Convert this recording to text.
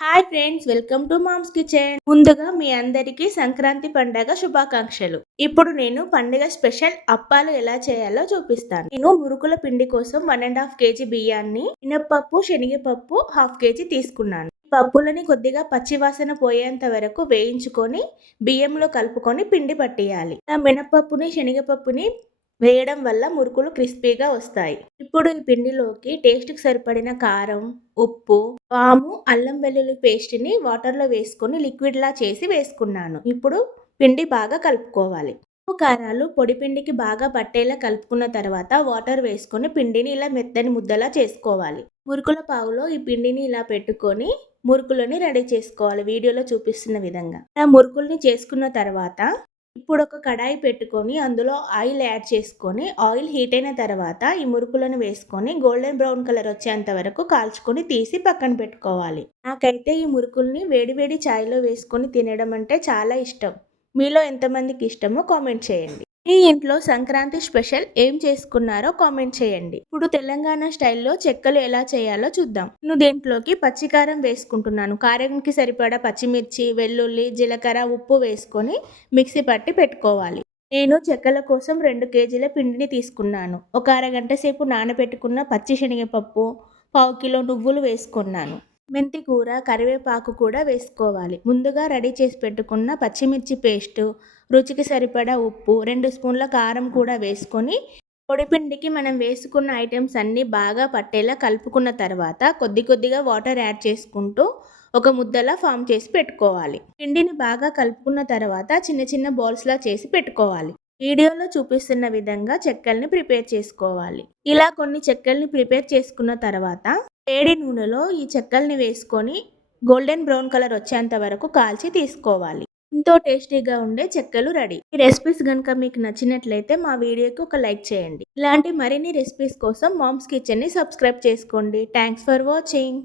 Hi friends, welcome to mom's kitchen. ముందుగా మీ అందరికీ సంక్రాంతి పండగ శుభాకాంక్షలు. ఇప్పుడు నేను పండుగ స్పెషల్ అప్పాలు ఎలా చేయాలో చూపిస్తాను. నేను మురుకుల పిండి కోసం 1.5 కేజీ బియ్యాన్ని, మినప్పప్పు, శనగపప్పు 1/2 కేజీ తీసుకున్నాను. పప్పులని కొద్దిగా పచ్చివాసన పోయేంత వరకు వేయించుకొని బియ్యంలో కలుపుకొని పిండి పట్టేయాలి. మినప్పప్పుని, శనగపప్పుని వేయడం వల్ల మురుకులు క్రిస్పీగా వస్తాయి. ఇప్పుడు ఈ పిండిలోకి టేస్ట్కి సరిపడిన కారం, ఉప్పు, వాము, అల్లం వెల్లుల్లి పేస్ట్ని వాటర్లో వేసుకొని లిక్విడ్లా చేసి వేసుకున్నాను. ఇప్పుడు పిండి బాగా కలుపుకోవాలి. ఉప్పు, కారాలు పొడి పిండికి బాగా పట్టేలా కలుపుకున్న తర్వాత వాటర్ వేసుకొని పిండిని ఇలా మెత్తని ముద్దలా చేసుకోవాలి. మురుకుల పావులో ఈ పిండిని ఇలా పెట్టుకొని మురుకులని రెడీ చేసుకోవాలి వీడియోలో చూపిస్తున్న విధంగా. ఇలా మురుకుల్ని చేసుకున్న తర్వాత ఇప్పుడు ఒక కడాయి పెట్టుకొని అందులో ఆయిల్ యాడ్ చేసుకొని ఆయిల్ హీట్ అయిన తర్వాత ఈ మురుకులను వేసుకొని గోల్డెన్ బ్రౌన్ కలర్ వచ్చేంత వరకు కాల్చుకొని తీసి పక్కన పెట్టుకోవాలి. నాకైతే ఈ మురుకుల్ని వేడివేడి చాయ్లో వేసుకొని తినడం అంటే చాలా ఇష్టం. మీలో ఎంతమందికి ఇష్టమో కామెంట్ చేయండి. మీ ఇంట్లో సంక్రాంతి స్పెషల్ ఏం చేసుకున్నారో కామెంట్ చేయండి. ఇప్పుడు తెలంగాణ స్టైల్లో చెక్కలు ఎలా చేయాలో చూద్దాం. నేను దీంట్లోకి పచ్చికారం వేసుకుంటున్నాను. కారంకి సరిపడా పచ్చిమిర్చి, వెల్లుల్లి, జీలకర్ర, ఉప్పు వేసుకొని మిక్సీ పట్టి పెట్టుకోవాలి. నేను చెక్కల కోసం 2 కేజీల పిండిని తీసుకున్నాను. ఒక అరగంట సేపు నానబెట్టుకున్న పచ్చి శనగపప్పు, 1/4 కిలో నువ్వులు వేసుకున్నాను. మెంతి కూర, కరివేపాకు కూడా వేసుకోవాలి. ముందుగా రెడీ చేసి పెట్టుకున్న పచ్చిమిర్చి పేస్టు, రుచికి సరిపడా ఉప్పు, 2 స్పూన్ల కారం కూడా వేసుకొని పొడిపిండికి మనం వేసుకున్న ఐటమ్స్ అన్నీ బాగా పట్టేలా కలుపుకున్న తర్వాత కొద్ది కొద్దిగా వాటర్ యాడ్ చేసుకుంటూ ఒక ముద్దలా ఫామ్ చేసి పెట్టుకోవాలి. పిండిని బాగా కలుపుకున్న తర్వాత చిన్న చిన్న బాల్స్లా చేసి పెట్టుకోవాలి. వీడియోలో చూపిస్తున్న విధంగా చెక్కల్ని ప్రిపేర్ చేసుకోవాలి. ఇలా కొన్ని చెక్కల్ని ప్రిపేర్ చేసుకున్న తర్వాత వేడి నూనెలో ఈ చెక్కల్ని వేసుకొని గోల్డెన్ బ్రౌన్ కలర్ వచ్చేంత వరకు కాల్చి తీసుకోవాలి. ఎంతో టేస్టీగా ఉండే చెక్కలు రెడీ. ఈ రెసిపీస్ కనుక మీకు నచ్చినట్లయితే మా వీడియోకి ఒక లైక్ చేయండి. ఇలాంటి మరిన్ని రెసిపీస్ కోసం మామ్స్ కిచెన్ని సబ్స్క్రైబ్ చేసుకోండి. Thanks for watching.